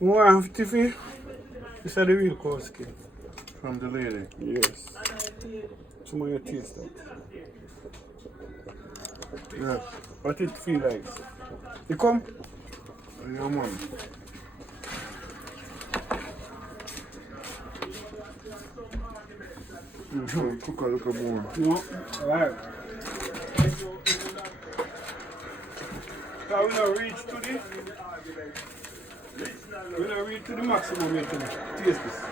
Wow, Tiffy. This is the real cow skin. From the lady? Yes. Some of your taste that. Yes. What it feel like? You come? Yeah, man. Cook a little more. No? Alright. So we don't reach to the... We don't reach to the maximum yet to taste this.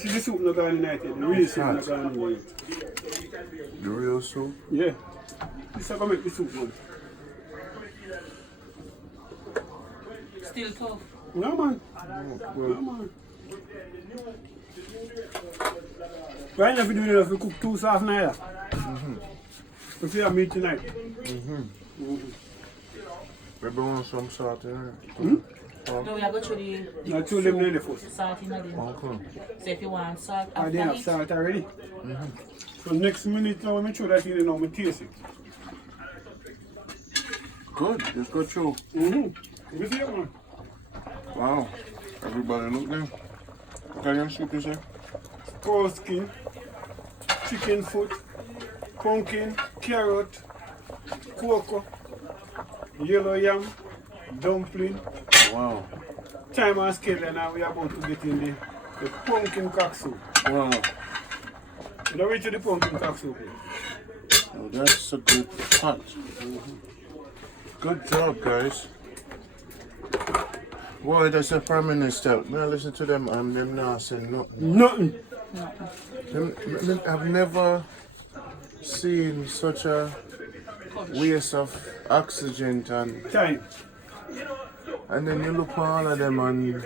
See the soup not gone in it yet. The real soup not gone in yet. The real soup? Yeah. This is how I make the soup man. Still tough. No man. Oh, No man. Right now if you do enough, you cook 2 sauce now. If you have meat tonight. Maybe want some salt in it. No, we are going to the I told them nearly first. salt in them. Okay. So if you want salt I after didn't have it, salt already. So next minute now, I make sure that you know me taste it. Good. Just go through. You see it man? Wow. Everybody look there. What kind of soup is it? Cow skin, chicken foot, pumpkin, carrot, cocoa, yellow yam, dumpling, Wow. time and scale, and now we are about to get in the pumpkin cock soup. Wow. You don't reach to the pumpkin cock soup yet. Oh, that's a good pot. Good job, guys. Boy, that's a Prime Minister. May I listen to them and them now say nothing. Nothing. I've never seen such a waste of oxygen Time. and then you look at all of them and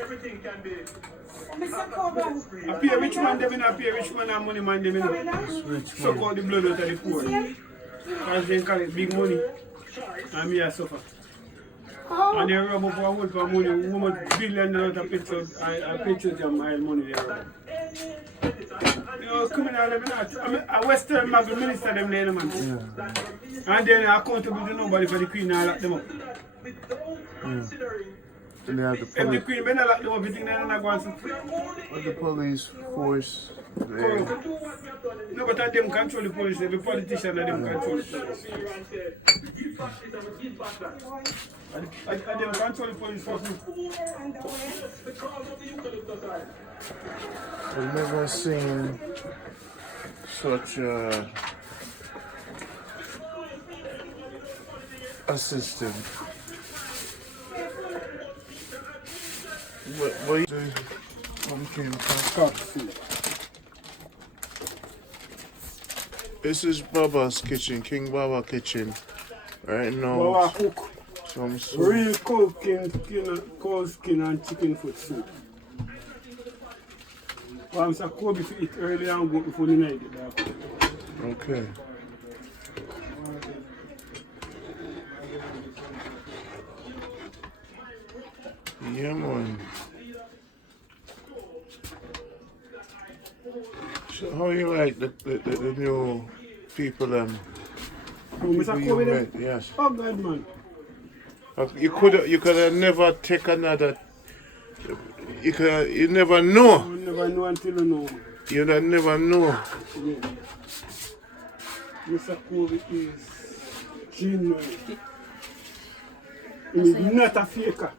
I pay a rich man, them I pay a rich man and money man, them it's rich suck man. out the blood out of the poor. Because they call it big money. And me I suffer. And they rub up a whole lot of money, woman $1 billion of petroleum oil money they rub up. You know, criminal them not. I mean, a Western Maggie minister them there, man. Yeah. And then accountable to nobody for the Queen and lock them up. And they have the If the police, Queen better lock them up, you think they're not going to the police force. They, no, but I them control the police, every politician let them control the police. I them control the police for me. I've never seen such a system. What you do? Pumpkin Cock soup. This is Baba's kitchen, King Baba kitchen. Right now, Baba cook some soup. real cow skin and chicken foot soup. I'm saying Kobe to eat early and go before the night. Okay. Yeah, man. So how you like the new people Mr. you Kobe met? them? Yes. Oh God man. You could have never take another. You never know. You never know until you know. You never know. Yeah. Mr. Kobe is genuine. He's not a faker.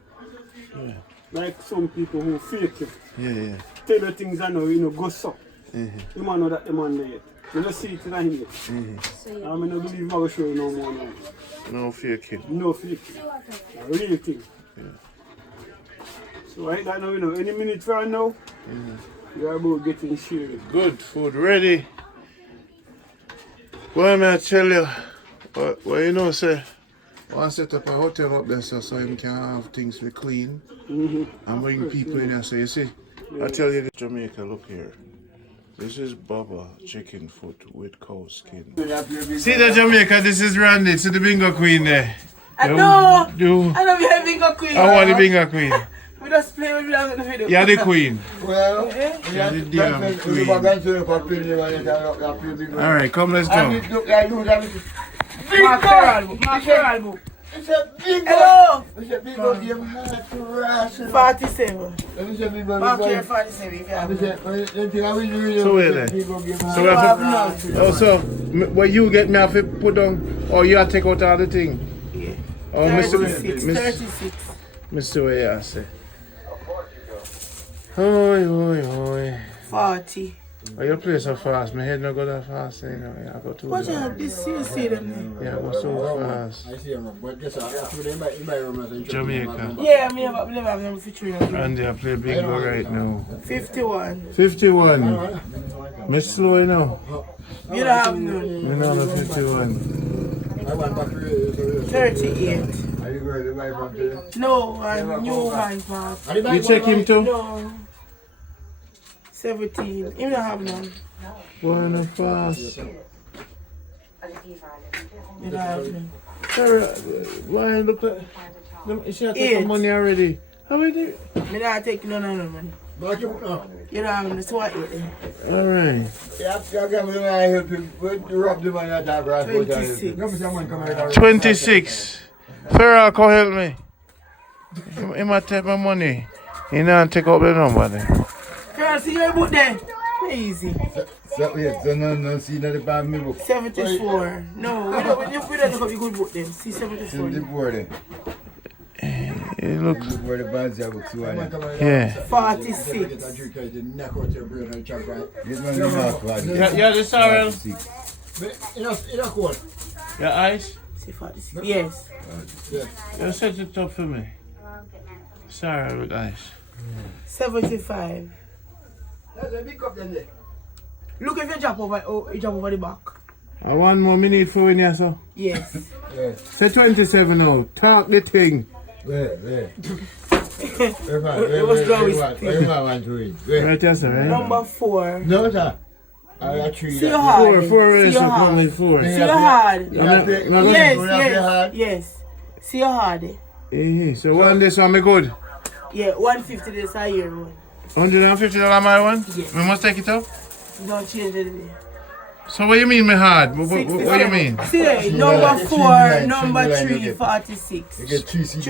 Yeah. Like some people who fake you. Yeah. Tell you things I know, you know, go so. Mm-hmm. You man know that the man there yet. You don't see it in him yet. I mean, I believe I will show you no more now. No faking. No fake. A real thing. Yeah. So right now, you know, any minute from now, you are about getting serious. Good food ready. Well, may I tell you, what you know, say, I want to set up a hotel up there so you can have things be clean and bring people in there. So you see, I tell you, Jamaica, look here. This is Baba chicken foot with cow skin. See the Jamaica, this is Randy, it's the Bingo Queen there. I know. You, I know we have bingo queen. I want the Bingo Queen. We just play with the video. You're the queen. Well, You're the damn queen. Alright, come, let's go. Mark Ferrell book. It's a bingo. Hello. It's a bingo game. 47. It's a bingo Mark game. here 47 if you have none. So wait there. So we have to, oh, so what you get me have to put on, or you have to take out all the thing? Yeah. Oh, 36. Mr. 36. Mr. Way, I say. Oi. 40. Oh, you play so fast. My head not go that fast. You know, I go too Watch fast. out, this you see them there. Yeah, I go so fast. I see him, but just after they might remember. Jamaica. Yeah, I never have them featuring. And they play bingo right now. 51. 51. Me slow, you know. You don't have none. You know, no 51. I want back to 38. Are you going to buy from there? No, a new man pass. You check him too? No. 17. You don't have none. One fast. You don't have none. Sarah, why look like... She have taken money already. How we do? Me not take none of them money. Back him up. You don't have none. So what with them? Alright. Yeah, I got me I help him. Rub the money at that grass. 26. Come someone come here. 26. Farrell, come help me. He might take my money. He not take up the number then. Girl, see your book there. Easy. So no, see that the bad me book. 74. No, we don't take up the good book then. See 74. The board. It looks... The board the bad book. Yeah. 46. Yeah, this Sarah. In a court. Your eyes? See 46. Yes. You set it up for me. Sarah with eyes. 75. That's a big cup then there. Look if you jump over the back. One more minute for in here, so. Yes. Say 27 now. Talk the thing. Where? It was Joey's. Right here, sir, right? Number 4. No, sir. I got 3. See your hard. Four See is your only hard. 4. See your hard. Yes. Yes. See your hard. So one this one me good. Yeah, 150 this a year one. $150 my one? Yes. We must take it up? Don't change it. So what you mean me hard? What do you mean? See there, number 4, number 3, 46. You get 3 seats.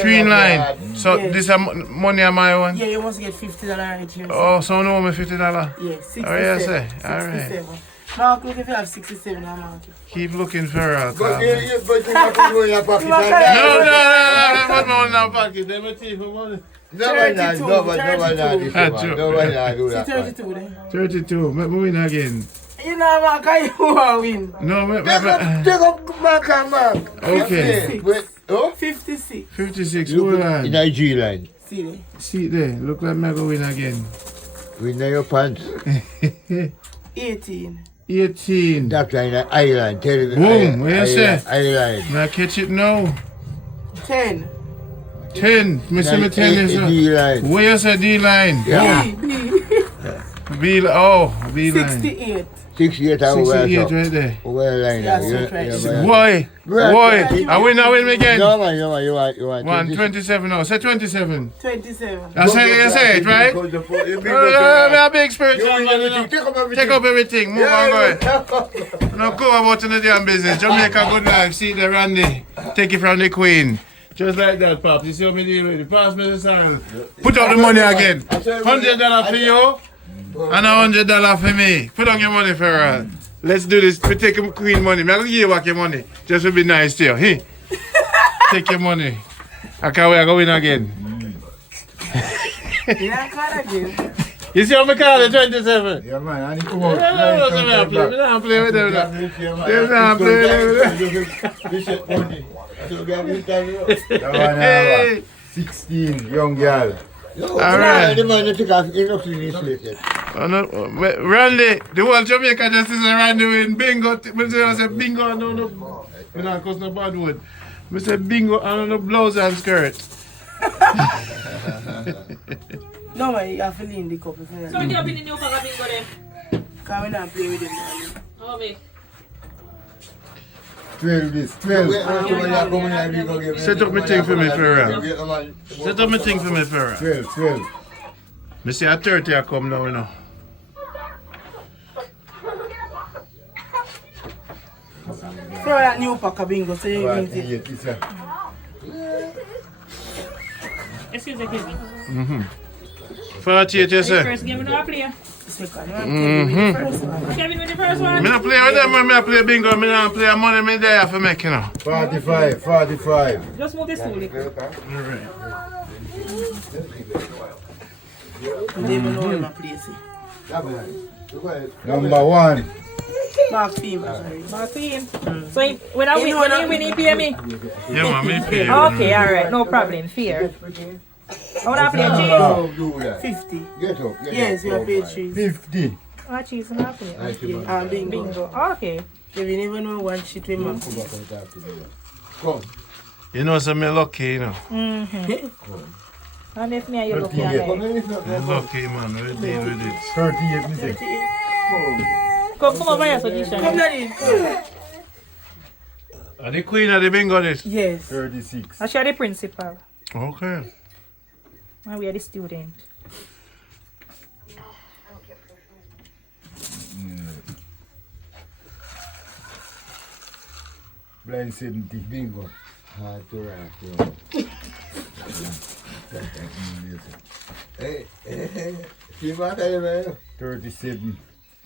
3 in line. So Yes. this is money on my one? Yeah, you must get $50 right here. Oh, so no me $50? Yeah, 67. Oh, yeah, say. All right. 67. Mark, look if you have 67, I'm marking. Keep looking for her. But you have to go in your pocket. No, I put money in my pocket. They may take for money. Nobody do that. 32 then. 32. Make me win again. You know, Mark, you will win. No, Take up back and back. Okay. Wait, oh? 56. 56. Hold on. In a G line. See there. See there. Look like me go win again. We know your pants. 18. 18. That line, island. Tell you. Boom. What you say? Island. Now catch it now. 10. 10. Me say me 10 is D line. where you say D line? Yeah. B. B line. 68. 68 68 right there. Well, line. That's right. Boy, I win again. No, man, you want. 127 now. Say 27. 27. That's how you say it, right? I'm a big spiritual man. Take up everything. Move on, go. No go about in the damn business. Jamaica good life. See the Randy. Take it from the Queen. Just like that, Pop. You see what me deal with it. Pass me the song. Put out the money again. $100 for you. And $100 for me. Put on your money, Ferrell. Let's do this. We take your Queen money. I'm going to give you back your money. Just to be nice to you. Hey. Take your money. I can't wait. I go win again. You not call again. You see how me call it 27? Yeah, man, I need to I don't play with them. Hey. 16, young girl. Alright. The man that took off enough in his place. Randy, the whole Jamaica just is a Randy win bingo. I say bingo and no, because no bad word. I say bingo and no blouse and skirt. No, man, you have to lean the cup. So we get up in the new bag of bingo then? Can we not play with them? Oh, me. 12 this, 12. Set up my thing for me, Ferrell. Set up my thing for me, Ferrell. 12. Me see a 30 I come now, you know. Throw that new pack of bingo so you can see. 48, it's a. Excuse me, Kevin. 48, you say? First game, we don't play. Second one. First one. Kevin with the first one. Me not play with them when I play bingo. Me not play money me there for make, you know. 45, 45. Just move this stool. Alright. They even know in my place. Number 1. Mark Team, sorry. Mark him. So when I win, he pay me. Yeah, man, me pay. Okay, alright, no problem. Fair. I want to play cheese. Oh, do that. 50. Get up, get Yes, up. we have paid cheese. 50. Oh, cheese, I'm not playing. Bingo. Bingo. Okay. If you never know one shit with Mark. Come. You know, so me lucky, you know. And if me and you look 38. here. Me lucky, man. We deal with it. 38, me say. Come over here, so this Come one. daddy. Are the queen of the bingo this? Yes. 36. I share the principal. Okay. And we are the student. Blind 70. Bingo. Hard to rock. Hey, see what I mean? 37.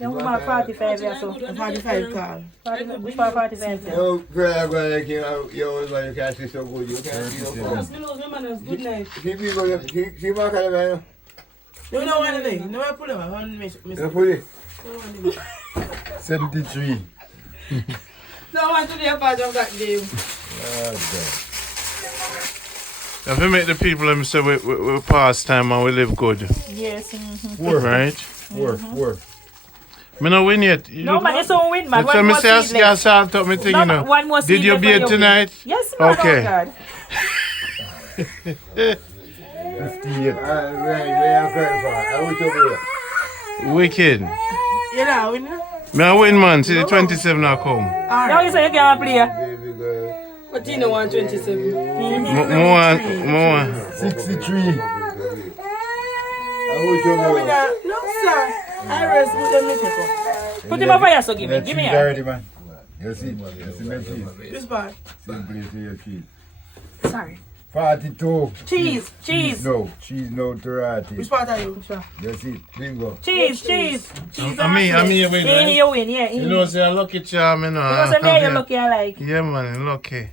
Young woman 45 years old. 45 call. 45 years old. No, prayer, brother, you always want to catch it so good. You can't see no phone. Good night. See people, see what I mean? You know what I mean? No, I pull them. I want to miss. You put it. 73. No, I want to do a part of that game. If we make the people them say we pass time and we live good. Yes. Right? Four. Me no win yet. No, man, it's all win, man. That's why One me more say I seed left. salt up me thing, No, you man, know. one more Did seed you left be for here you. tonight? Yes, man. Okay. Oh, God. 58. Right, where I'm coming from. I wish over here. Wicked. You know, we know. Me I win, man. See the 27 now come. Now you say you can't play. Baby girl. But you know 127. More. 63. I wish over here. No, sir. I rest with them. Put him over here, so give me. Give me here. Dirty, man. You see my cheese. This part. Same place to your cheese. Sorry. 42. Cheese. Cheese no 30. Which part are you? You see, bingo. Cheese. I mean, you win, Yeah, right? you win, yeah. You know, say a lucky charm, you know. You know, say me, you lucky, I like. Yeah, man, lucky.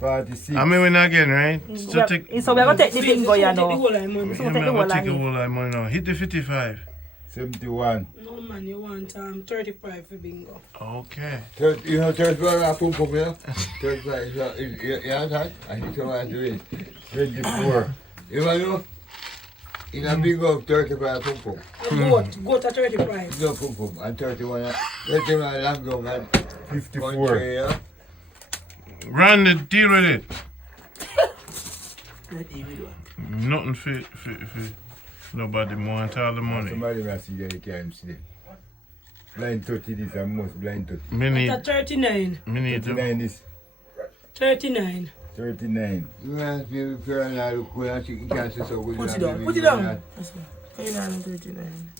46. I mean, win again, right? So take, So we're going to take the bingo, you know. The whole yeah, line, man. So man, take the I'm whole gonna take a line. whole line money now. Hit the 55. 71. No, man, you want 35 for bingo. Okay. You know, 35 I pump up here. 35, you know that? I think so I do it. 24. You know? In a bingo, 35 pump up. Go to 35. No pump up. And 31, 31 long go, man. 54. Yeah. Run the deal with it. Not even one. Nothing for nobody want all the money. Somebody must see that you can't see. Blind 30 this and most blind 30. Me need, At 39. me need to. 39 is 39. 39. You ask me if you're not look good, I think you can't say so good. Put it down. Put it down. 39.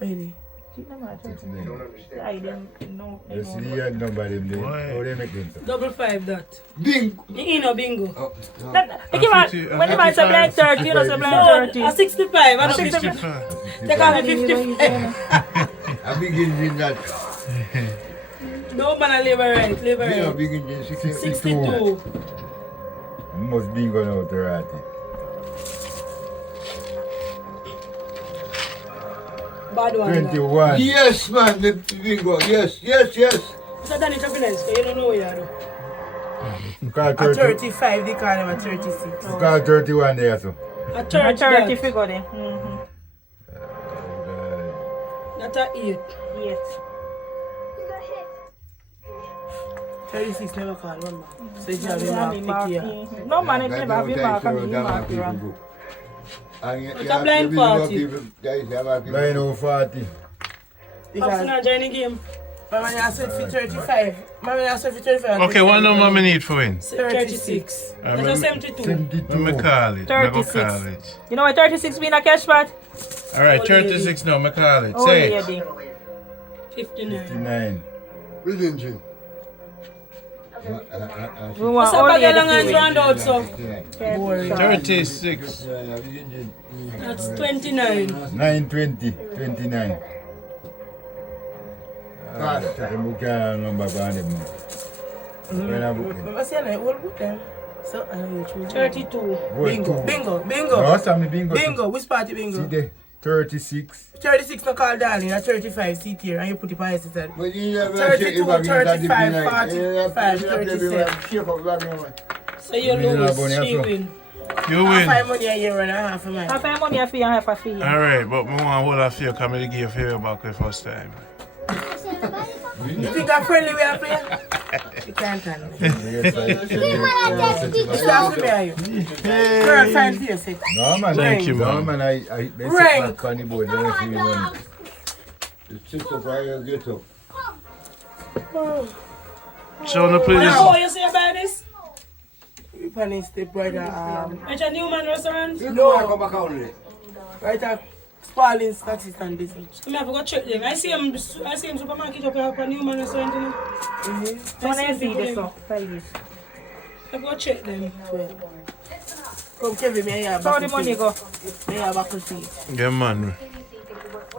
Really? 39. I didn't know. You see the young number them there. Why? How they make them so? Double 5 that. Bingo. You know bingo. Oh, no. When the man say blind 30, you know say blind 30. A 65. I don't 65. 65. Take off the 55. I begin in that. No man, I live right. Live You know, right. begin in 62. 62. Must bingo now 30. Bad one. 21. Yes, man, the bingo. Yes. So Danny Chappell's, you don't know where you are. Call At 30. 35, they call him at 36. Call 31 there so. At 30 30, figure there. that's at 8. Yes. 36 never call one man. So you have your mark, take care. No man, it never have your mark. I mean, your mark wrong. It's a blind party. Blind over 40. I'm not joining the game. Mama, I said for 35. Mama, I said for 35. Okay, what number me need for win? 36. That's a 72. 72. Me call it. Me go 36. call it. You know what 36 mean a cash pot? Alright, 36 now, me call it. Oh, Say it. lady. 59. 59. Which engine? We want What's up, all bag the long hands round out, so? 36. That's 29. 920, 29. Check the book number behind them. When I book it. What's your name? What book them? So, 32. Go Bingo, to- bingo, No, bingo. Sammy bingo. Bingo, which party See bingo? there, 36. 36 no call darling, at 35 seat here, and you put it by his head. But you never 32, 35, 45, So you lose, she win. You Half my win. money a year and a half of mine. Half my money I feel and half I feel. Alright, but I want all of you come and give you back the first time. You think I'm friendly with a player? You can't handle it. It's not for me, are you? Girl, sign for yourself. No, man. Thank you, No, man. man. I they sit Rank. back on the board. They don't see me money. You sit up while you get up. So no play How this. you say about this? You punish the brother, it's a Newman restaurant? You know I come back out there. Right at Spalding's taxi stand this one. I have to go check them. I see him supermarket up here at Newman restaurant. You know? When I see this one, try this. I go check them. Come Kevin, me here So how the money go? Me here back to see. Yeah, man.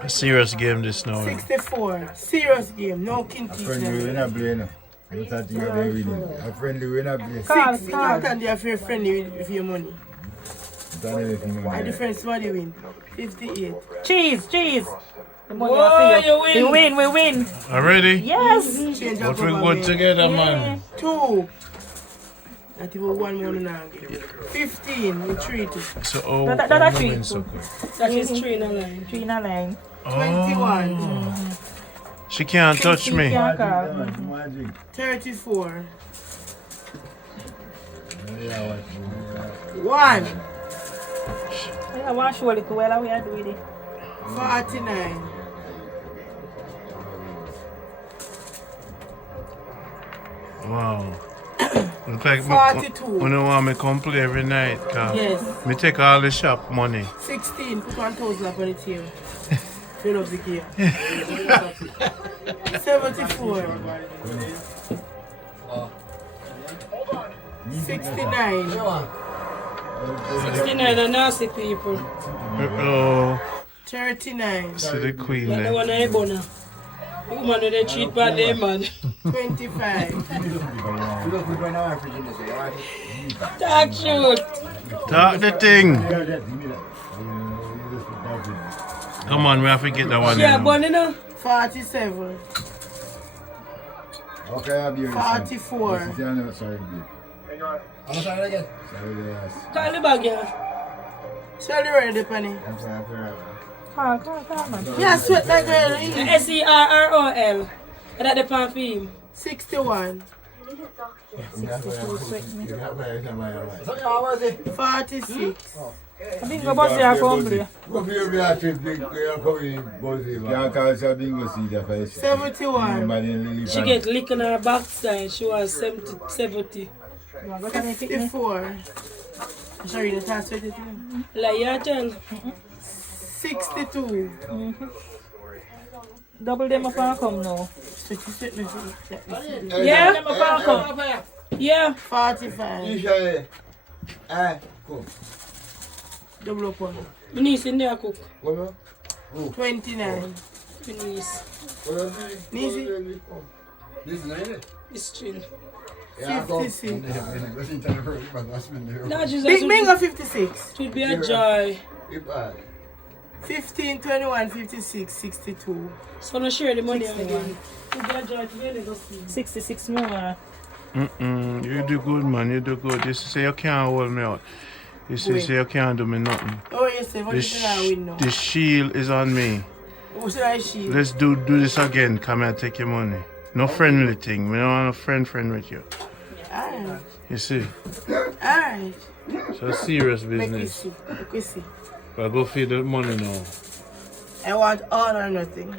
A serious game this now. 64. Serious game. No king teach Friendly them. winner play now. You thought you were winning. A friendly winner play. Call, You call. can't be afraid friendly with your money. Done anything My money. difference what you win? 58. Cheese, cheese. The money Whoa, I feel. you win. We win, we win. Already? Yes. Change But up we over good me. together, man. 2. Not even one more now. 15. We treat it. So, oh, That oh, treat. women so good. That is 3 in a line. 3 in a line. 21. She can't touch me. Can't call. Magic. 34. Yeah, 1. I want to show a little while we are doing it. 49. Wow. Look like 42. me don't want me come play every night. Cause Yes. me take all the shop money. 16. Put 1,000 up on it here. Fill up the gear. 74. 69. 69 are nasty people. Oh, 39. see the queen Like the there. one I born. The woman who they cheat by them, man. 25. Talk shoot. Talk the thing. Come on, we have to get that one. Yeah, in. born, you know. 47. Okay, I'll be here. 44. Sorry, I'm sorry again. Call the bag, yeah. Shirley ready, Penny. I'm sorry. Call, man. Yeah, sweat like girl. SERROL. That the pan for him. 61. How was it? 46. I think go bust here for play. Go for your real trip, big buzzy, man. Can't call her bingo see the face. 71. She get lick on her backside. She was 70. You want to go to the picnic? 54. Sorry, the task with it. Like you tell. 62. Double them up and come now. Yeah? Them up and come. Yeah. 45. You say, come. Double up on. My niece in there cook. Come on. 29. My niece. Easy. Listen, ain't it? It's chill. Yeah, come. 56. That just Big Bingo 56. should be a joy. If I. 15, 21, 56, 62. So no share the money again. Should be a joy to really go see. 66 more. You do good, man. You do good. You say you can't hold me out. You say you can't do me nothing. Oh, yes, sir. What The, did I win now? the shield is on me. What should I shield? Let's do this again. Come and take your money. No friendly thing. We don't want a friend with you. Alright. You see? Alright. So serious Make me business. see. Make me see. But go feed the money now. I want all or nothing.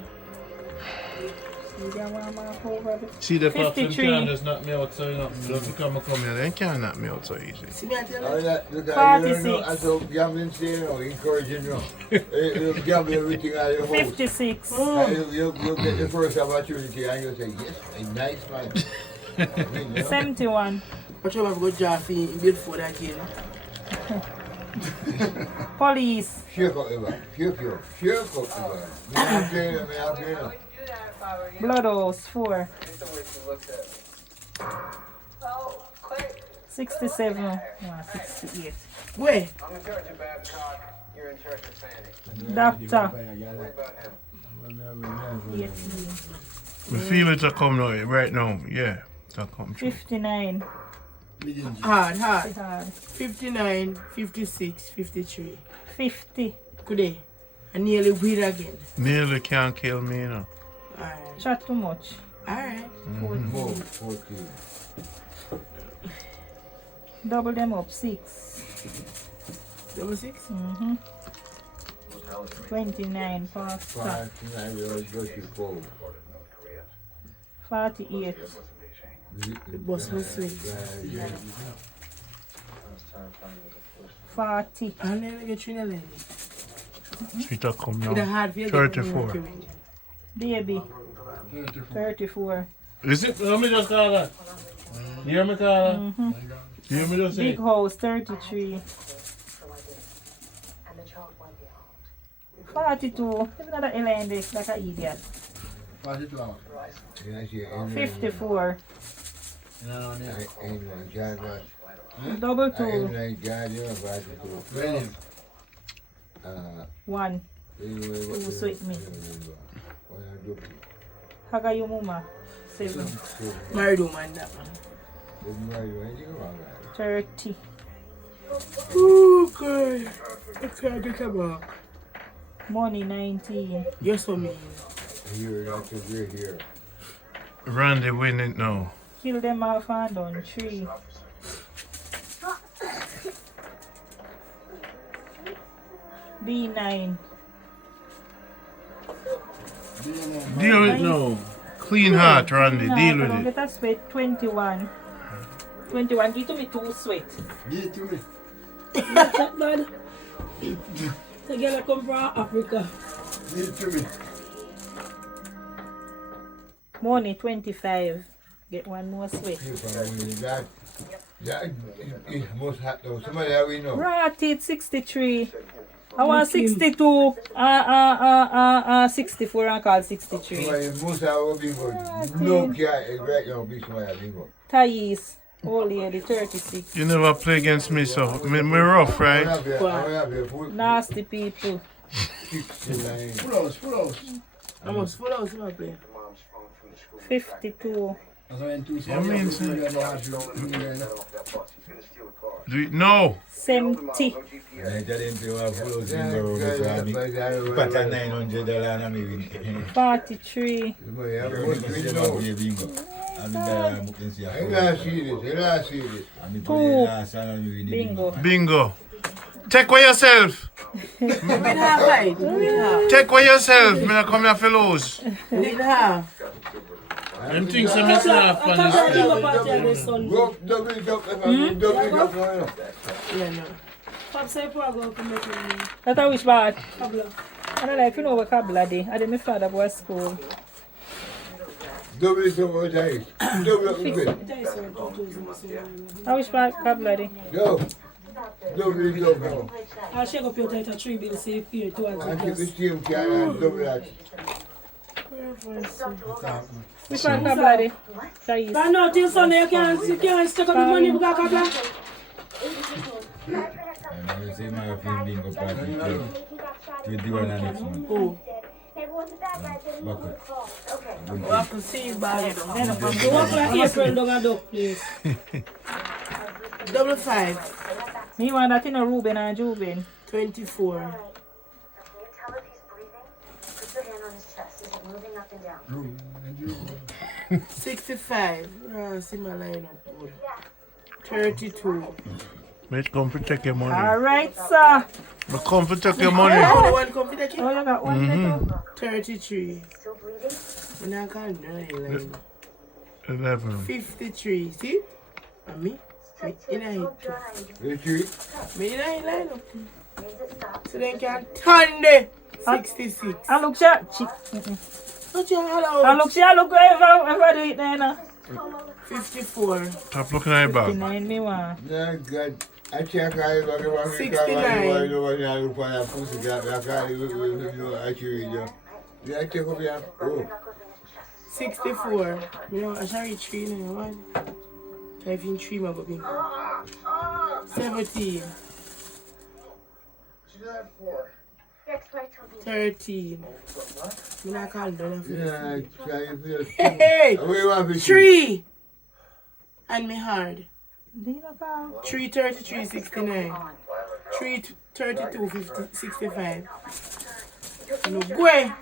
See the pops and 53. can just knock me out so you know. Don't come here. They can't knock me out so easy. See me I tell Oh, you? that, look at 46. you know, as a gambling say, you know, encouraging you. You gamble everything out of your house. 56. You get the first opportunity and you say, yes, a nice man. 71. Watch out, I've got Jaffe before that game. Police. Shake up the back. Shake up. Shake up the back. Me not playing. Bloodhouse 4. 67. 68. Where? Doctor. 18. We feel it to come now, right now. Yeah, to come true. 59. Hard. Hard. 59, 56, 53. 50. Good day. I nearly win again. Nearly can't kill me, you know. Alright. Chat too much. Alright. 14. Double them up. 6. Double 6? 29. Past. 5 tonight we always go to 4. 48. The boss was sweet. 40. I'll never get you in a lane. Sweet to come With a now. hard feel. 34. Baby. 34. Is it? Let me just call that. You hear me call that? You hear me just say? Big house. 33. 42. There's another Ella in this, like an idiot. 54. Double 2. 1. Who sweet me? Hagayu Muma. 7. Married woman, that one. 30. Oh, God. I can't get her back. Money 19. You're so mean. Randy winning now. Kill them off and done. 3. B9. Deal with it now. Clean heart, Randy. Deal with it. Get a sweat. 21. 21. Give to me 2 sweat. That bad. The girl come from Africa. Money 25. Get 1 more sweat. That most hot though. Somebody that we know. Rotted 63. I want 62. 64 and call 63. Somebody most have been good. No cat right now. Be somebody that been good. Thais. Old lady 36. You never play against me, so me rough, right? Nasty people. 69. Almost full house, my play. 52. You mean, sir? Do it? No. 70. $43. Bingo. Bingo. Take away yourself. Take away yourself. Me not come here for lose. Them things are missing off on this thing. That I wish bad. I don't like, you know what Kabla day. I did my father was school. I wish bad Kabla day. I'll shake up your title 3 bills, say fear towards the Which one Kabla day? Thais. But no, till Sunday you can't stick up the money because Kabla. I can see you by it. You walk like April down a duck place. Double 5. Me want that in a Ruben and Juben. 24. Can you tell if he's breathing? Put your hand on his chest. Is it moving up and down? 65. See my line up. 32. Mate, come protect your money. Alright, sir. But come protect your money. Only one company that Oh, you got one little. 33. Still bleeding? And I can't do it. 11. 53. See? And me? Me in a hit. Me in a line up. So then can turn the 66. I look shot. Not your hello. I look whoever do it there now. 54. Stop looking at your bag. 59 me want. Yeah, God. I can't call you back if 69. Yeah, check up your. Oh. 64. You know, I shall reach 3 now, man. I've been 3 more, baby. 17. 13. I'm not calling down after Yeah, this. Hey! 3! And me hard. 333, 69. 332, 65. No, go away.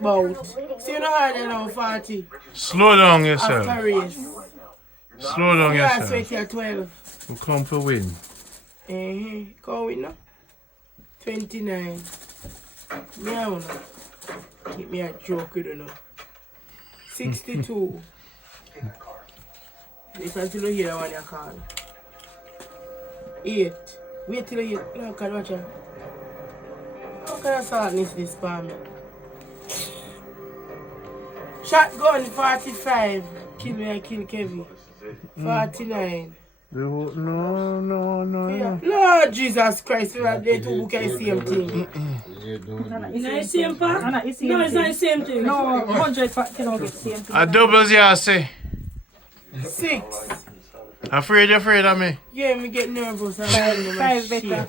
Bout. See, you know hard now, 40. Slow down yourself. After race. Slow down Yeah, yourself. sweat here 12. We come for win. Come with now. 29. Meow now. Keep me a joke with you now. 62. Listen until you hear that one you call. 8. Wait till you hear. No, can watch her. How can I sadness this for me? Shotgun 45. Kill me, I kill Kevin. 49. No, no, no. Yeah. Lord Jesus Christ, we are there to book the same thing. It's not the same part? No, it's not the same thing. No, 100 cannot get the same thing. A doubles you say. 6. Afraid of me? Yeah, me get nervous. 5 better.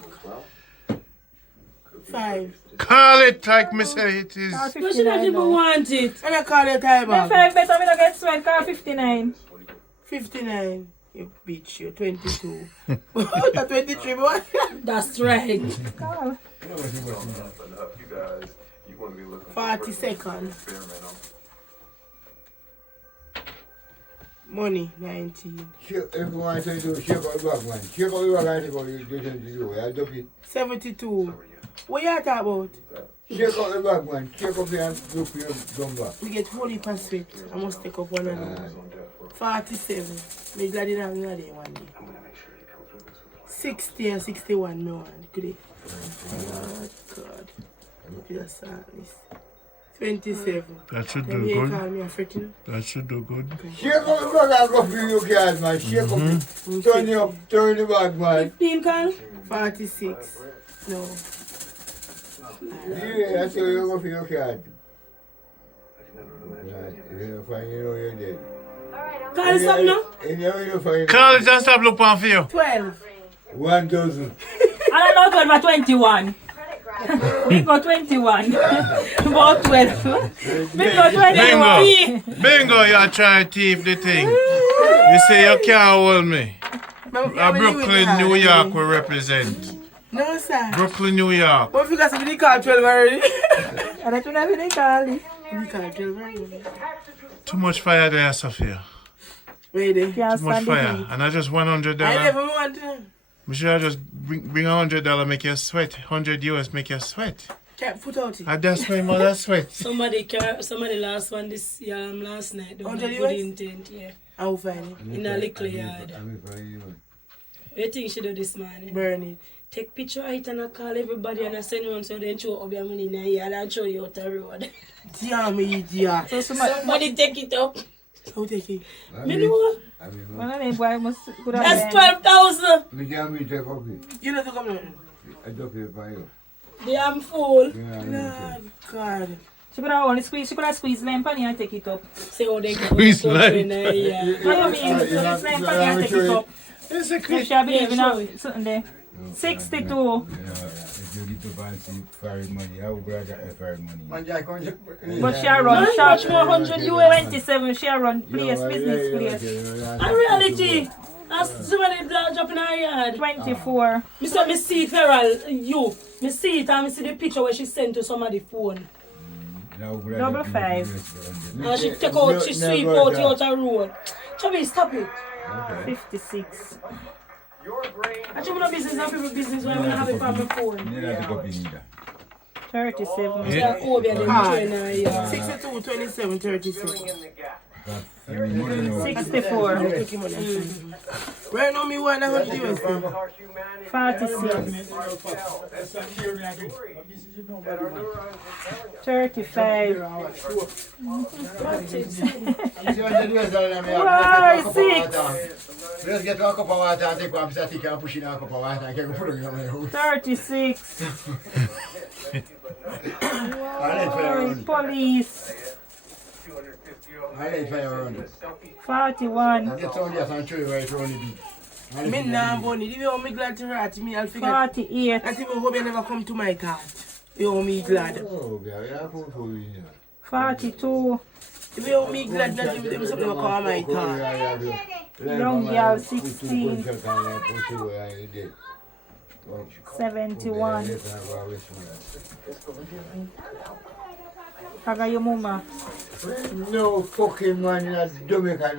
5. Call it like me say it is. But she don't even want it. And I call it time Then 5 better, me don't get sweat, call 59. 59. You bitch, you're 22. That's 23, boy. That's right. Call. 40 seconds. Money, 19. If you want to do, shake out the back, man. Shake out the back, I think you do something to do. I do it. 72. What you talking about? Shake out the back, man. Shake up here and look for your dumb back. We get 40 per sweat. I must take up one another. 47. Me glad it hang there one day. 60 and 61 no one. Good. Oh God. Just sadness. 27. That should Then do you good. call me a fret, you know? That should do good. Shake out the back and go for your card, man. Shake up it. Turn you up, turn the back, man. 15, Carl? 46. No. Yeah, that's how you go for your card. If you don't find you know you're dead. Carl, something now? And you don't find Call it and stop looking for you. 12. 1 dozen. I don't know about 21. We got 21. About 12. We got 21. Bingo, you try to thief the thing. You say you can't hold me. Brooklyn, New York we represent. No, sir. Brooklyn, New York. But because we didn't call 12 already. I don't know if they call it. We call 12 already. Too much fire there, Sophia. Ready? Can't Too much stand the fire. heat. And I just $100. I never want to. We should just bring $100 make you sweat. 100 US make you sweat. Can't put out it. And that's why mother sweat. Somebody last one this last night. Don't 100 have good US? intent, yeah. I'll find it. In a little yard. I'm find you. What do you think she do this morning? Burn it. Take picture of it and I call everybody and I send one so they show up your money in a yard and show you out the road. Damn me, idiot. So Somebody take it up. How take it? Me know. one of them boy must go down That's there. 12,000. We can't take up it. You know to come now. I do it for you. Damn fool. Lord God. She could have only squeeze, she could have squeezed lime pan and take it up. Say how they go. Squeeze Go lime. in a yard. What do you mean? So this lime pan and take it up. It's a If she have been even something there. 62. If you get to fancy foreign money, I would rather have foreign money. But she run charge more 100 US 27. She run place, business place. A reality. That's somebody blood up in her yard. 24. Me say me see Feral, you. Me see it and me see the picture where she sent to somebody's phone. Double 5. And she take out, she sweep out you out the road. Chubby, stop it. 56. I think no business and people business when we have it from my phone. You don't have to copy neither. 37. Yeah, Kobe and them train her yard. 62, 27, 37. 64. Right now, me want $100. 46. 35. Why, 6. Let's get a cup of water and take one piece of ticket and push in a cup of water and get put it on my house. 36. Police. 41. Get some gas and throw it right around the beach. Me nah bunny. If you want me glad to rat me, I'll figure. 48. I think I hope you never come to my card. You want me glad. Oh, God, you have to go in 42. If you want me glad that you them something call my card. Young girl 16. 71. Paga your mama. No fucking man in Jamaica,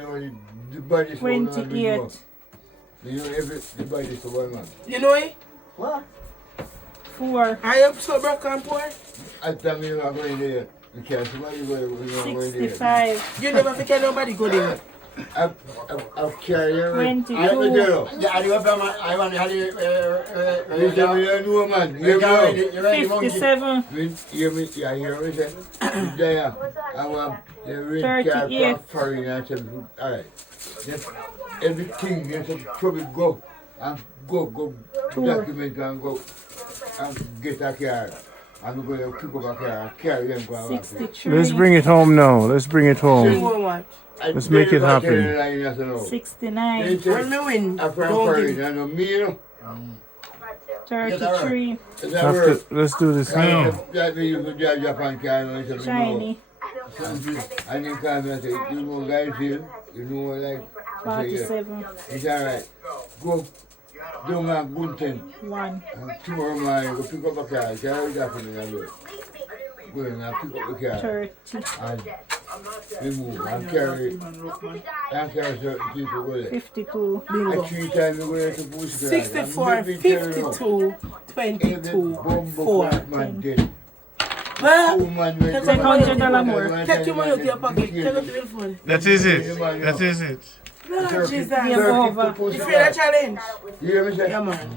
the body is 28. You know, the body is one man. You know it? What? 4. I am so broken and poor. I tell me I'm going there. You can't see where you're going there. 65. You never forget nobody go there. I've carried her. 22. I want to have you man. You 57. hear me? Yeah, hear me? There. I want the red car foreign. I said, all right. Everything, you should probably go and go document and go and get a car. I'm going to pick up a car and carry them. 63. Let's bring it home now. Let's bring it home. Let's make it happen. 69. When me win, don't give. 33. Let's do this now. Shiny. And you come and say, you know, guys here, you know, like, 47. it's all right. Go, do my good thing. 1. And tomorrow morning, go pick up a car, carry that for me, and go and pick up the car. 30. And remove and carry certain people go there. 52. Bingo. And 3 times you go there to push 64, 52, 22, 4. Man dead. Well, That's $100 more. take your money out of your pocket. Take it to the phone. That is it. That is it. No, Jesus. Game over. You feel a challenge? You hear me say? Yeah, man.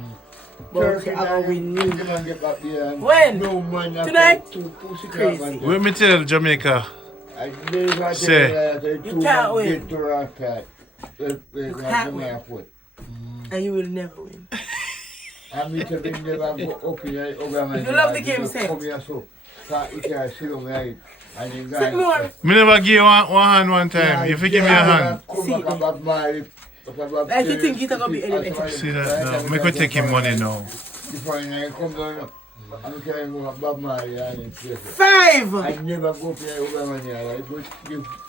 But I go win you. When? When? No man. Tonight? Crazy. Let me tell Jamaica. Say. You can't win. You can't win. And you will never win. I mean, to be never go up in the If you love the game, say. Come here, so. You can't sit on my Sit more. Me never give you one hand one time. You forgive me a hand. Like you think it's going to be any better. See that now. Me could take him money now. Before I come down, I'm carrying Bob Marley and 5. I never go to over money. I go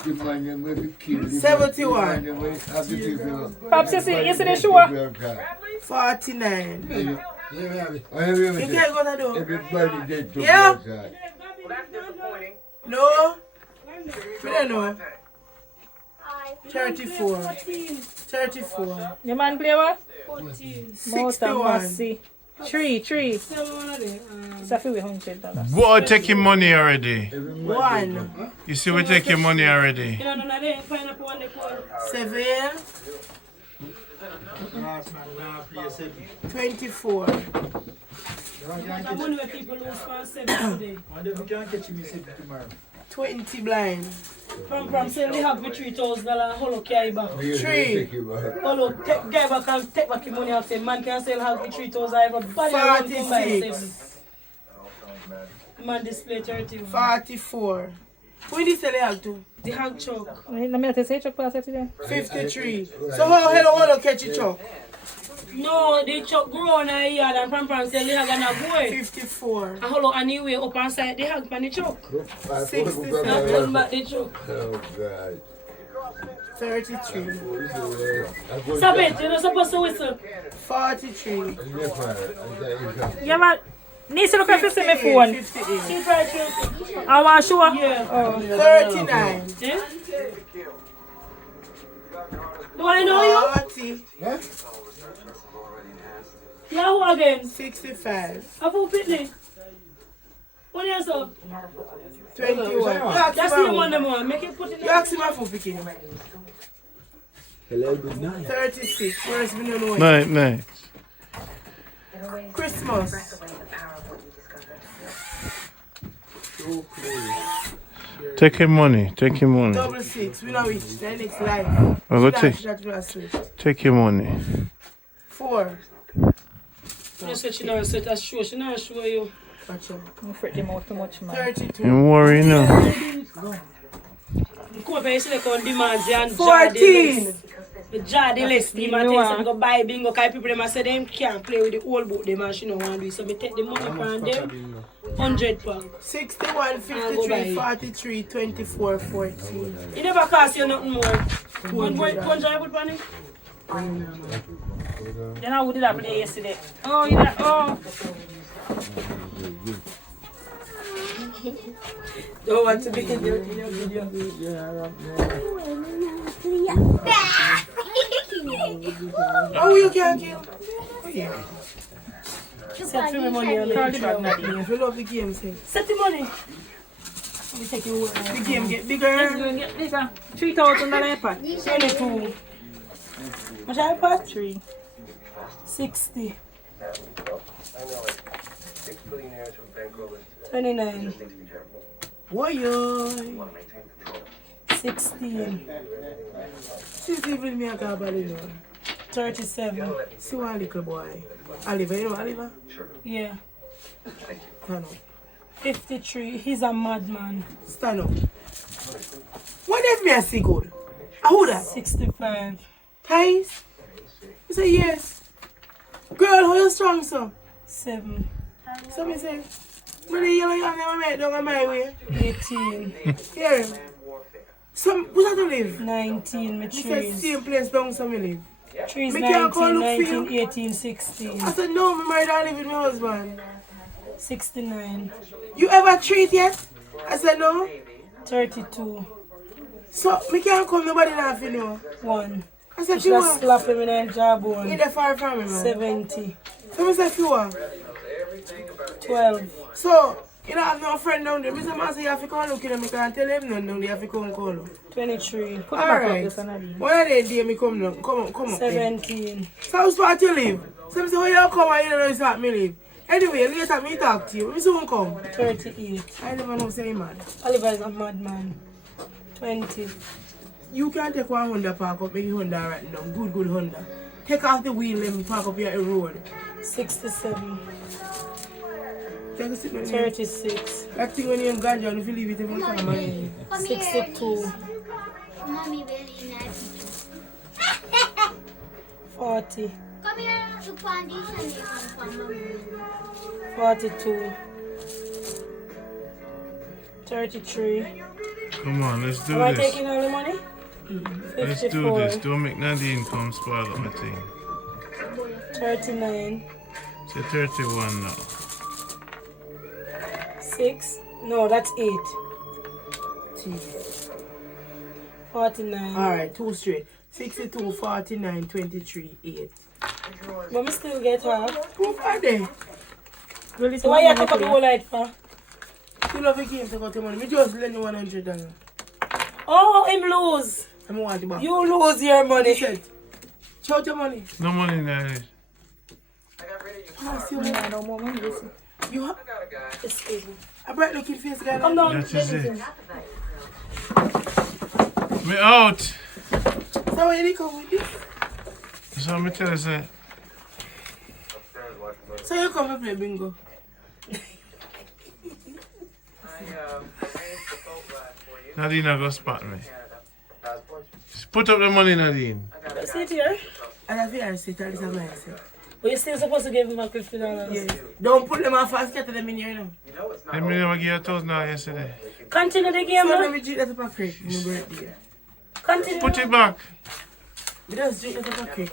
give money, maybe kill. 71. Pops, you see the show? 49. You You can't go to do. Everybody dead to Yeah. outside. No. We don't know. 34. 34. Your man play what? 61. 3. It's a few $100. Boy, take your money already. 1. You see, we take your money already. 7. 24. 20 blind. From saying they have $3,000, hello, carry back. 3. Hello, take back and take back your money and say, man can sell half with $3,000, everybody want to buy 46. Man display 31. 44. Who did you sell the hog to? The hog truck. Let me say truck pass it today. 53. So how hello catch a truck? No, the truck grow on a yard and Pram sell the hog and a boy. 54. And hello, anyway, up and side the hog on the truck. 67. And turn back the truck. Oh, God. 33. Stop it, you're not supposed to whistle. 43. Yeah, man. Need to look at this in my phone. 58. Keep right here. I want to show. Yeah. Oh. 39. Yeah? Do I know you? 40. Yeah, who again? 65. How about Pitney? What is up? 21. That's the one them one. Make it put it You ask him for picking. Hello, good night. 36. Where's me no know? Night. Christmas. Take your money. Double 6. We know which. The next life. I'll go take your money. 4. You said she not set a show. She not show you. Gotcha. I'm afraid them out too much, man. 32. Don't worry now. Come up here, select on demands and 14. The jar the list. The man tell some go buy bingo. Cause people them say them can't play with the old book. Them and she don't want to do it. So me take the money from them. 100 pounds. 61, 53, 43, 24, 14. It never cost you nothing more. 100 put on it? Then I would do that for yesterday. Oh, you that? Oh. Don't want to be in your video. Oh, you can't kill. Oh, yeah. Set the money on the track. If you love the game, say. Set the money. Let me take you. The game get bigger. It's going to get bigger. $3,000 iPad. 22. What's your iPad? 3. 60. 29. Why 16. She's even me a gabby. 37. See one little boy. Oliver, you know Oliver? Yeah. Stand up. 53. He's a madman. Stand up. What if me a see good? Who that? 65. Thais? You say yes. Girl, how you strong, so? 7. So me say, when the yellow young never met down on my way. 18. Here. So, who's that to live? 19. My You said trees. same place down so me live. Trees Me can't call 19, look for 19, you. 18, 16. I said, no, me married and live with my husband. 69. You ever treat yet? I said, no. 32. So, me can't come, nobody not you know. 1. I said, Should you have want? slapped him in the You jawbone. there far from me, man. 70. So, me say, if you want. 12. So, you don't have no friend down there. Mr. Man say, you have to come look at him. I can't tell him nothing down there. You have to come call him. 23. Put it back up Alright. this another. When are they there, me come down. Come up. 17. So, how spot you live? So, I say, when you come and you don't know it's me live. Anyway, later me talk to you. Me soon come. 38. I never know say man. Oliver is a madman. 20. You can take one Honda park up, make it Honda right now. Good Honda. Take off the wheel and park up here at the road. 67. Take a sit down here. 36. That thing when you're in ganja, if you leave it, every time man. 62. Mommy very nice. 40. Come here, the foundation from mommy. 42. 33. Come on, let's do Am I this. taking all the money? Let's do 54. this. Don't make Nadine come spoil up my thing. 39. Say 31 now. 6. No, that's 8. 49. Alright, 2 straight. 62, 49, 23, 8. But we still get half. Who are they? So why you come up the whole light for? You love a game to go to money. Me just lend you $100. Oh, him lose. I want it back. You lose your money. Said, shout your money. No money in there. Ah, see you. No more money, listen. You have Excuse me. a bright looking face guy. Come down. That is it. Me out. So where you come with this? So me tell you, say, So you come to play bingo. Nadine go spot me. Put up the money, Nadine. Sit here. And I feel I say, tell this a man. But you're still supposed to give him a $50. Yes. Don't put them off fast, get them in here, you know. Let me never give you $1,000 yesterday. Continue the game, So let man. me drink that up a creek. My birthday. Continue. Put it back. We just drink that up a creek.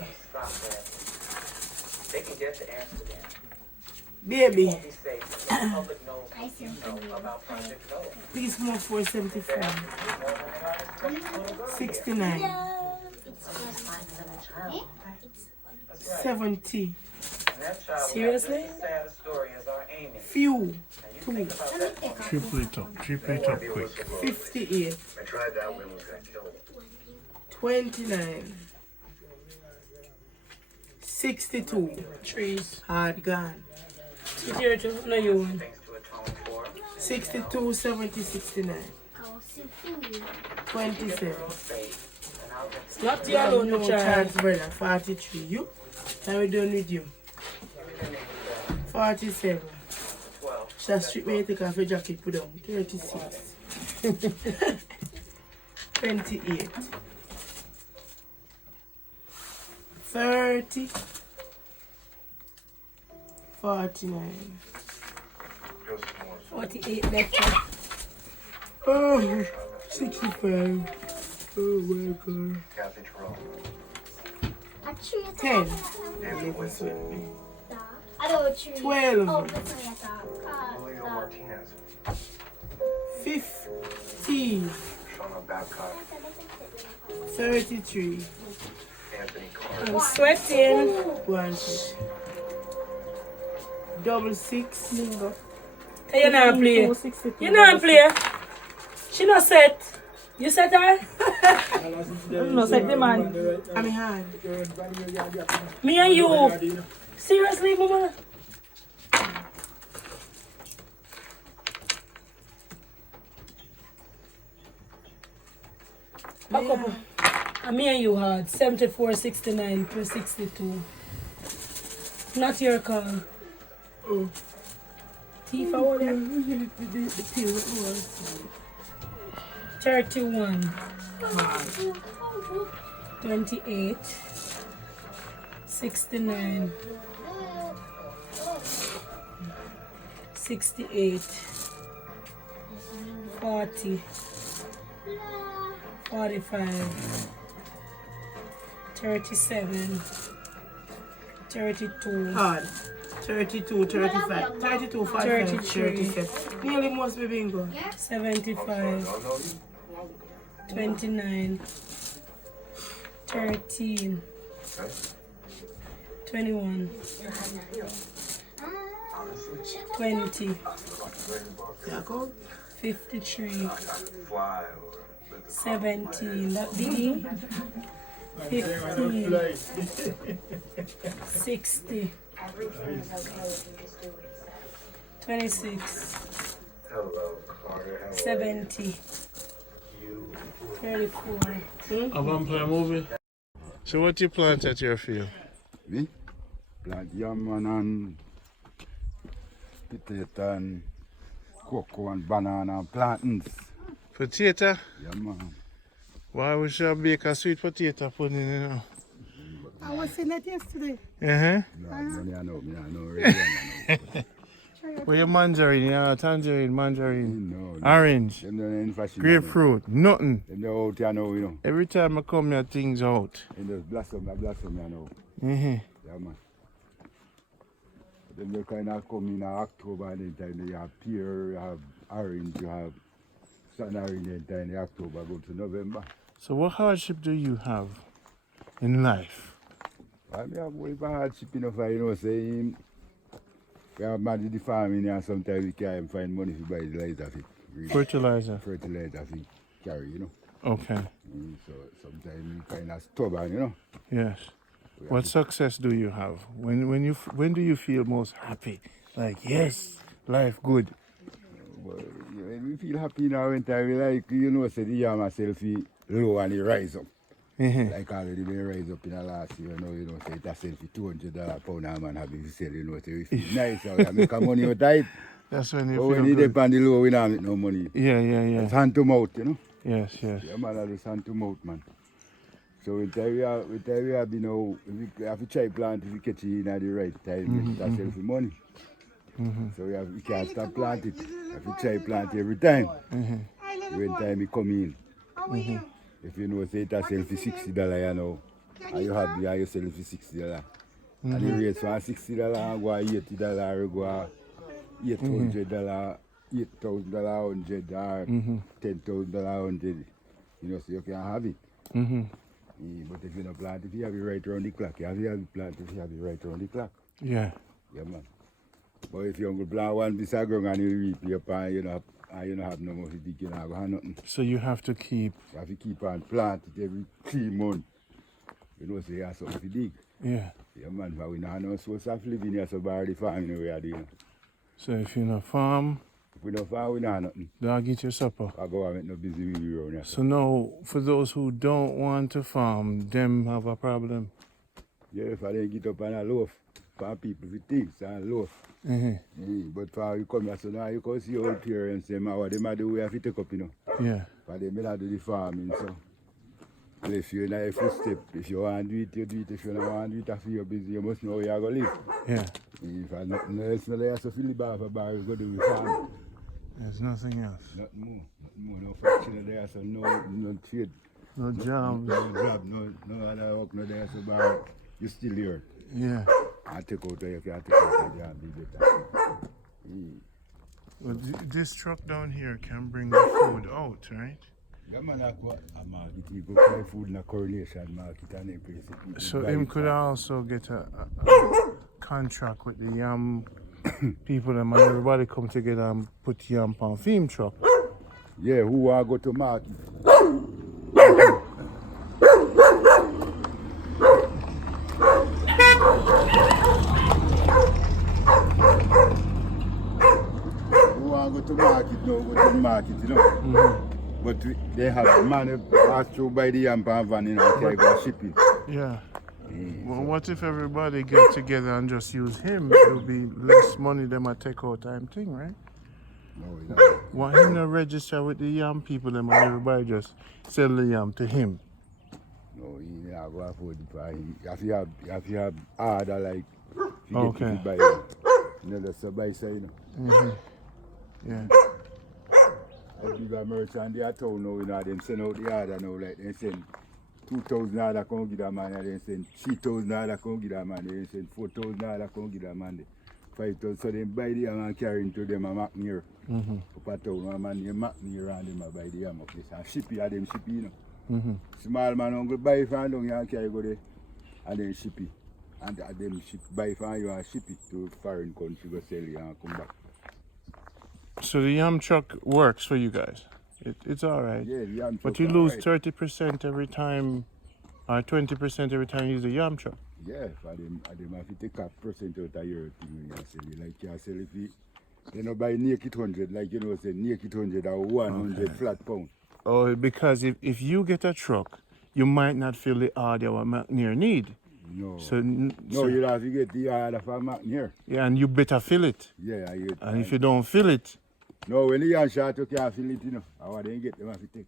They can get the answer then. Baby. I see. Please smoke 475. 69. 70. Seriously? Few. 2. Triple it up quick. 58. 29. 62. Trees. Hard gone. 02. No, you won. 62, 70, 69. 27. It's not you alone, No no chance, chance. brother. 43. You? Now we done with you. 47. Just strip me, take off your jacket, put down. 36. 28. 30. 49. 48 left. Oh, 65. Oh my god. 10. 12. 15. 33. I'm sweating. 1. Double 6. Hey, you not play. You not play. She not set. You set her? No, set the man. I'm in hand. Me and you. Seriously, mama? Back up. And me and you hard. 74, 69 plus 62. Not your call. Oh. Thief over there. The pill that was. 31. 28. 69. 68. 40. 45. 37. 32. Hard. 32, 35. 32, 45, 37. Nearly must be bingo. 75. 29. 13. 21. 20. 53. 17. That be 15. 60. 26. 70. 34. I want to play a movie. So what you plant at your field? Me? Plant yam and potato and cocoa and banana and plantains. Potato? Yeah, man. Why we should bake a sweet potato pudding, you know? I was saying that yesterday. Uh-huh. No, I know, really, I know. Well, your mandarin, tangerine, mandarin, No, orange, them don't in fashion. grapefruit, nothing. Them don't out here now, you know. Every time I come here, things out. And there's blossom, you know. Mm-hmm. Yeah, man. Then they kind of come in October and then time you have pear, you have orange, you have sun orange and then October go to November. So what hardship do you have in life? I mean, I'm going for hardship enough, you know, saying we have managed the farming and sometimes we can't find money to buy the lighter of it. Really. Fertilizer. Fertilizer to carry, you know. Okay. So sometimes we kind of stubborn, you know. Yes. What success do you have? When do you feel most happy? Like, yes, life good. But we feel happy now when time we like, you know, say the yam myself low and it rise up. Like already been rise up in the last year, you know, say it a sell for $200 pound a man have to sell, you know, so we feel nice so we make our money out tight. That's when you but feel when you good. depend on the low, we don't make no money. Yeah. It's hand to mouth, you know. Yes. Yeah, man, that's hand to mouth, man. So we tell you have, you know, we have to try plant if we catch it at the right time, that's sell for money. So we can't stop planting. We have to try plant every time. When time we come in. If you know, say it sell for $60, you know, and you have the you sell it for $60. And the rates from $60 go $80 or go $800, $8,000, $100 or $10,000, $100. You know, so you can have it. But if you don't plant, if you have it right around the clock, you have to plant if you have it right around the clock. Yeah. Yeah, man. But if you plant one piece of ground and you reap your pan, you don't have no more to dig, you don't have nothing. So you have to keep. You have to keep on plant it every 3 months. You know, so you have something to dig. Yeah. Yeah, man, but we don't have no source of living here, so by the farming we are doing. So if you no farm, if we don't farm, we don't have nothing. Don't get your supper. Our government no busy with you around here. So now, for those who don't want to farm, them have a problem. Yeah, if I didn't get up on a loaf, for people with things and loaf. But for you come here, so now you can see your old parents, them, what they do, we have to take up, you know. Yeah. For them, they do the farming, so. And if you're in a footstep, if you want to do it, you do it. If you don't want to do it, after you're busy, you must know where you're going to live. Yeah. If there's nothing else, no, there's a fill bar for bar, you go do the farming. There's nothing else. Nothing more. No factory there, so no trade. No job. No job, no other work, no there, so bar, you still here. Yeah. I take out there, if you take out the job, be better. Well, this truck down here can bring the food out, right? Yeah, man, I go a market, you go buy food in a Coronation Market and then place it. So him could also get a contract with the yam people and everybody come together and put yam on film truck. Yeah, who want to go to market? Who want to go to market? No, go to the market, you know. But they have money passed through by the yam pan van in and go shipping. Yeah. Well, what if everybody get together and just use him? It will be less money than my take out time thing, right? No. Want him to register with the yam people and everybody just sell the yam to him? No, he not go afford it for him. If you have order like you okay. Get it by you know, that's a buy side, you know. Yeah. The bigger merchant they are town now, you know, them send out the order now, like they send $2,000 come give that man, and they send $3,000 come give that man, they send $4,000 come give that man, 5,000. So they buy the yam and carry into them and Mac near. Up at town, one man they Mac near and them buy the yam up this and ship it, and them ship it, you know. Small man don't go buy from down here and carry go there and then ship it. And them buy from you and ship it to foreign country, go sell it and come back. So the yam truck works for you guys. It's all right. Yeah, the yam truck. But you lose 30% every time, or 20% every time you use the yam truck. Yeah, for them have to take a percent out of your thing when you sell it. Like you sell if you know buy naked 100, like you know say naked 100 or 100 flat pound. Oh, because if you get a truck, you might not fill the order what near need. No. So you have to get the order from McNair. Yeah, and you better fill it. Yeah, I get. And if you don't fill it. No, when the yam short, you can't fill it, you know. I want them get them have to take.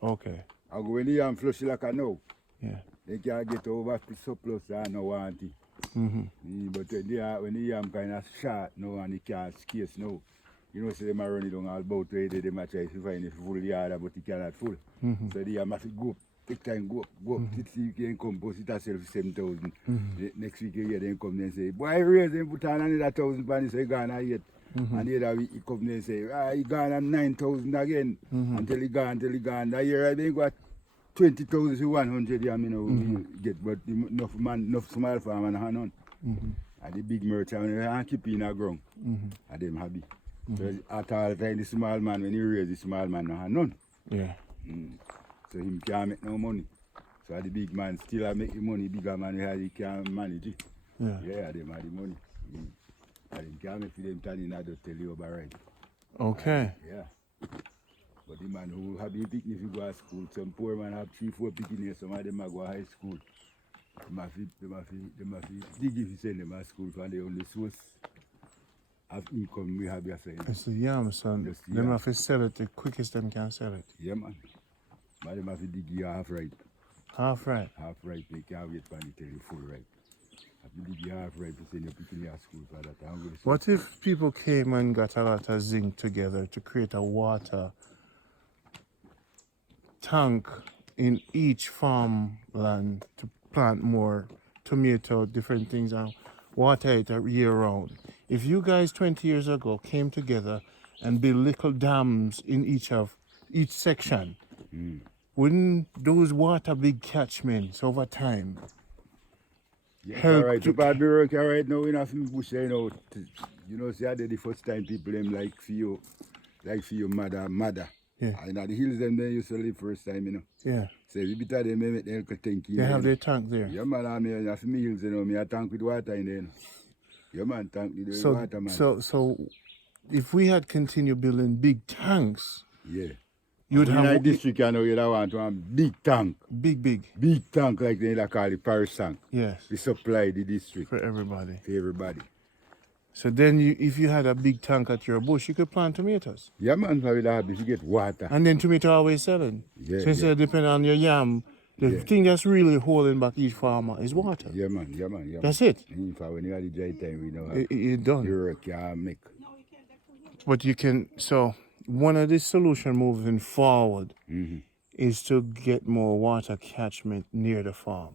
Okay. I go when the yam flush like I know. Yeah. They can't get over the surplus and no want it. But when the yam kind of short now and it can't scarce now. You know, so they might run it down all about where they might try to find it full yard, but it cannot full. So the yam have to go up. Take time, go up. This week you can come post it yourself 7,000. Next week you then come and say, boy, raise and put on another 1,000 pounds, so you gone yet. And the other week he come and say, he gone on 9,000 again. Until he gone. That year I then got 20,000 to 100 yam, you know, get, but enough small farmer and none. And the big merchant, and keep in the ground. And them happy. So at all time, the small man, when he raise the small man, no have none. Yeah. So him can't make no money. So the big man still make the money, bigger man he can't manage it. Yeah, them have the money. And him can't make for them turning out to tell you about right. Okay. Yeah. But the man who have the picnic if you go to school, some poor man have 3-4 picnics, some of them go to high school. Them have to dig if you send them to school for the only source of income we have here. It's the yam, son. Them have to sell it the quickest them can sell it. Yeah, man. But them have to dig you half right. Half right? Half right. They can't wait for you to tell you full right. Have to dig you half right to send your picking your school for that. What if people came and got a lot of zinc together to create a water tank in each farmland to plant more tomato, different things, and water it year round? If you guys 20 years ago came together and built little dams in each section, wouldn't those water big catchments over time? help Alright, to... so bad work right now in a bush, you know. You know, see, I did the first time people them like for you mother. Yeah. And at the hills them they used to live first time, you know. Yeah. So every bit of them they make them think. They have their tank there. Yeah, man, I mean, for me hills, you know, me a tank with water in there. You know. Yeah, man, tank with So, water, man. so if we had continued building big tanks, yeah. you would in have... our district, you know, you'd want one big tank. Big. Big tank like they call it Paris tank. Yes. We supply the district. For everybody. For everybody. So then if you had a big tank at your bush, you could plant tomatoes. Yeah, man, for that, if you get water. And then tomato always selling. Yeah, so instead of depending on your yam, the thing that's really holding back each farmer is water. Yeah, man. That's it. In fact, when you have the dry time, we know It's done. you can make. But you can, so one of the solution moving forward is to get more water catchment near the farm.